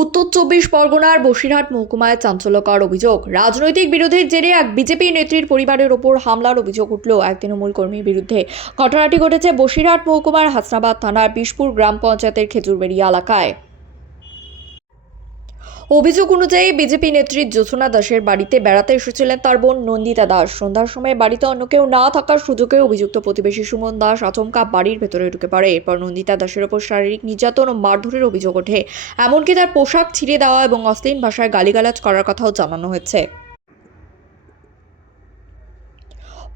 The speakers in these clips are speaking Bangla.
উত্তর ২৪ পরগনার বসিরহাট মহকুমায় চাঞ্চল্যকর অভিযোগ। রাজনৈতিক বিরোধের জেরে এক বিজেপি নেত্রীর পরিবারের ওপর হামলার অভিযোগ উঠল এক তৃণমূল কর্মীর বিরুদ্ধে। ঘটনাটি ঘটেছে বসিরহাট মহকুমার হাসনাবাদ থানার বিশপুর গ্রাম পঞ্চায়েতের খেজুরবেড়িয়া এলাকায়। অভিযোগ অনুযায়ী বিজেপি নেত্রী জ্যোৎস্না দাসের বাড়িতে বেড়াতে এসেছিলেন তার বোন নন্দিতা দাস। সন্ধ্যার সময় বাড়িতে অন্য কেউ না থাকার সুযোগে অভিযুক্ত প্রতিবেশী সুমন দাস আচমকা বাড়ির ভেতরে ঢুকে পড়ে। এরপর নন্দিতা দাসের ওপর শারীরিক নির্যাতন ও মারধরের অভিযোগ ওঠে। এমনকি তার পোশাক ছিঁড়ে দেওয়া এবং অশ্লীল ভাষায় গালিগালাজ করার কথাও জানানো হয়েছে।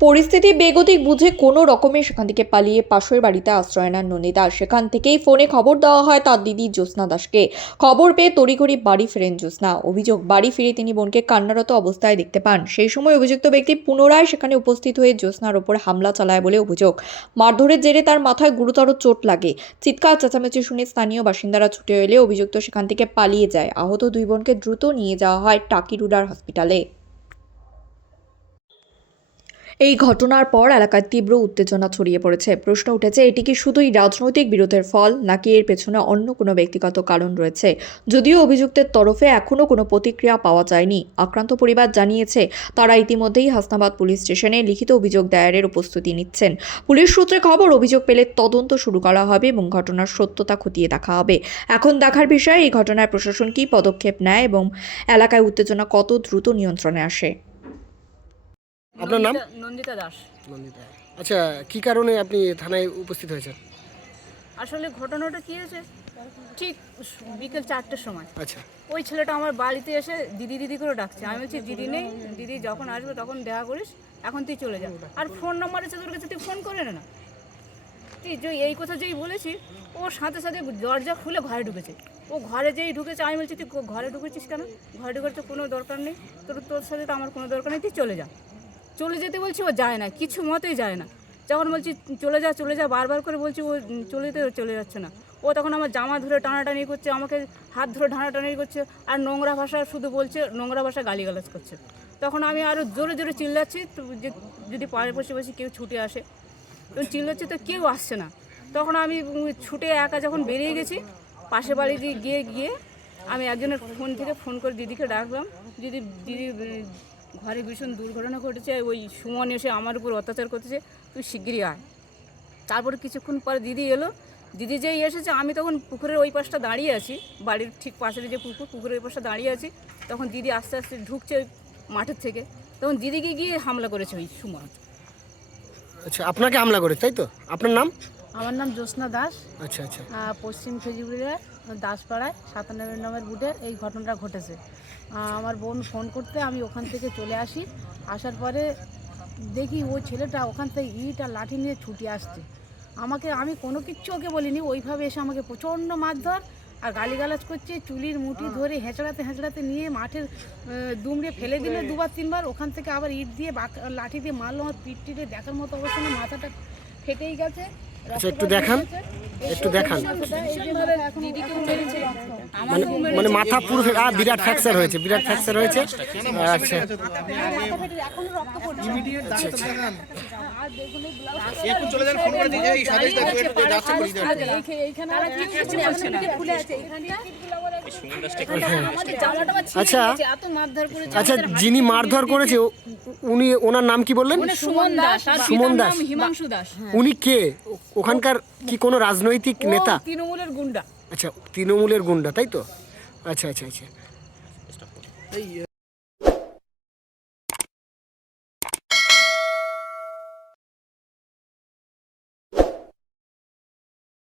পরিস্থিতি বেগতিক বুঝে কোনো রকমে সেখান থেকে পালিয়ে পাশের বাড়িতে আশ্রয় নেন নন্দিতা। সেখান থেকেই ফোনে খবর দেওয়া হয় তার দিদি জ্যোৎস্না দাসকে। খবর পেয়ে তড়িঘড়ি বাড়ি ফেরেন জ্যোৎস্না। অভিযোগ, বাড়ি ফিরে তিনি বোনকে কান্নারত অবস্থায় দেখতে পান। সেই সময় অভিযুক্ত ব্যক্তি পুনরায় সেখানে উপস্থিত হয়ে জ্যোৎস্নার ওপর হামলা চালায় বলে অভিযোগ। মারধরের জেরে তার মাথায় গুরুতর চোট লাগে। চিৎকার চেঁচামেচি শুনে স্থানীয় বাসিন্দারা ছুটে এলে অভিযুক্ত সেখান থেকে পালিয়ে যায়। আহত দুই বোনকে দ্রুত নিয়ে যাওয়া হয় টাকি রুডার হসপিটালে। এই ঘটনার পর এলাকায় তীব্র উত্তেজনা ছড়িয়ে পড়েছে। প্রশ্ন উঠেছে, এটি কি শুধুই রাজনৈতিক বিরোধের ফল, নাকি এর পেছনে অন্য কোনো ব্যক্তিগত কারণ রয়েছে? যদিও অভিযুক্তের তরফে এখনও কোনো প্রতিক্রিয়া পাওয়া যায়নি। আক্রান্ত পরিবার জানিয়েছে তারা ইতিমধ্যেই হাসনাবাদ পুলিশ স্টেশনে লিখিত অভিযোগ দায়েরের প্রস্তুতি নিচ্ছেন। পুলিশ সূত্রে খবর, অভিযোগ পেলে তদন্ত শুরু করা হবে এবং ঘটনার সত্যতা খতিয়ে দেখা হবে। এখন দেখার বিষয় এই ঘটনায় প্রশাসন কী পদক্ষেপ নেয় এবং এলাকায় উত্তেজনা কত দ্রুত নিয়ন্ত্রণে আসে। আপনার নাম? নন্দিতা দাস। নন্দিতা। আচ্ছা, কি কারণে আপনি থানায় উপস্থিত হয়েছেন? আসলে ঘটনাটা কি হয়েছে, ঠিক বিকেল 4টের সময় আচ্ছা, ওই ছেলেটা আমার বাড়িতে এসে দিদি দিদি করে ডাকছে। আমি বলছি দিদি নেই, দিদি যখন আসবে তখন দেখা করিস, এখন তুই চলে যা। আর ফোন নাম্বার আছে তোর কাছে, তুই ফোন করে নে না। তুই যে এই কথা যেই বলেছি, ওর সাথে সাথে দরজা খুলে ঘরে ঢুকেছে। ও ঘরে যেই ঢুকেছে, আমি বলছি তুই ঘরে ঢুকেছিস কেন? ঘরে ঢুকার তো কোনো দরকার নেই, তোর সাথে তো আমার কোনো দরকার নেই, তুই চলে যা। চলে যেতে বলছি, ও যায় না, কিছু মতেই যায় না। যখন বলছি চলে যা বারবার করে বলছি, ও চলে যাচ্ছে না। ও তখন আমার জামা ধরে টানাটানি করছে, আমাকে হাত ধরে টানাটানি করছে, আর নোংরা ভাষা শুধু বলছে, নোংরা ভাষা গালিগালাজ করছে। তখন আমি আরও জোরে জোরে চিল্লাচ্ছি, যদি পাশে কেউ ছুটে আসে। তখন চিল্লাচ্ছি তো কেউ আসছে না। তখন আমি ছুটে একা যখন বেরিয়ে গেছি, পাশে বাড়ি গিয়ে আমি একজনের ফোন করে দিদিকে ডাকলাম, দিদি ঘরে ভীষণ দুর্ঘটনা ঘটেছে, ওই সুমন এসে আমার উপর অত্যাচার করতেছে, তুই শিগগিরই আয়। তারপরে কিছুক্ষণ পরে দিদি এলো। দিদি যেই এসেছে, আমি তখন পুকুরের ওই পাশটা দাঁড়িয়ে আছি, বাড়ির ঠিক পাশের যে পুকুরের ওই পাশটা দাঁড়িয়ে আছি। তখন দিদি আস্তে আস্তে ঢুকছে ওই মাঠের থেকে, তখন দিদিকে গিয়ে হামলা করেছে ওই সুমন। আচ্ছা, আপনাকে হামলা করে, তাই তো? আপনার নাম? আমার নাম জ্যোৎস্না দাস। আচ্ছা আচ্ছা। পশ্চিম খেজুরিয়া দাসপাড়ায় 97 নম্বর বুথে এই ঘটনাটা ঘটেছে। আমার বোন ফোন করতে আমি ওখান থেকে চলে আসি। আসার পরে দেখি ওই ছেলেটা ওখান থেকে ইট আর লাঠি নিয়ে ছুটে আসছে। আমি কোনো কিচ্ছু ওকে বলিনি, ওইভাবে এসে আমাকে প্রচণ্ড মারধর আর গালিগালাজ করছে। চুলির মুঠি ধরে হেঁচড়াতে নিয়ে মাঠের দুমড়ে ফেলে দিলে দুবার তিনবার। ওখান থেকে আবার ইট দিয়ে লাঠি দিয়ে মারলো। আমার পিঠটিতে দেখার মতো অবস্থা না, মাথাটা ফেটেই গেছে। আচ্ছা, একটু দেখান। মানে মাথা পুরো বিরাট ফ্র্যাকচার হয়েছে, আচ্ছা, আচ্ছা আচ্ছা। যিনি মারধর করেছে ওনার নাম কি বললেন? সুমন দাস। সুমন দাস, হিমাংশু দাস। উনি কে? ওখানকার কি কোনো রাজনৈতিক নেতা? তৃণমূলের গুন্ডা। আচ্ছা, তৃণমূলের গুন্ডা, তাই তো? আচ্ছা আচ্ছা আচ্ছা।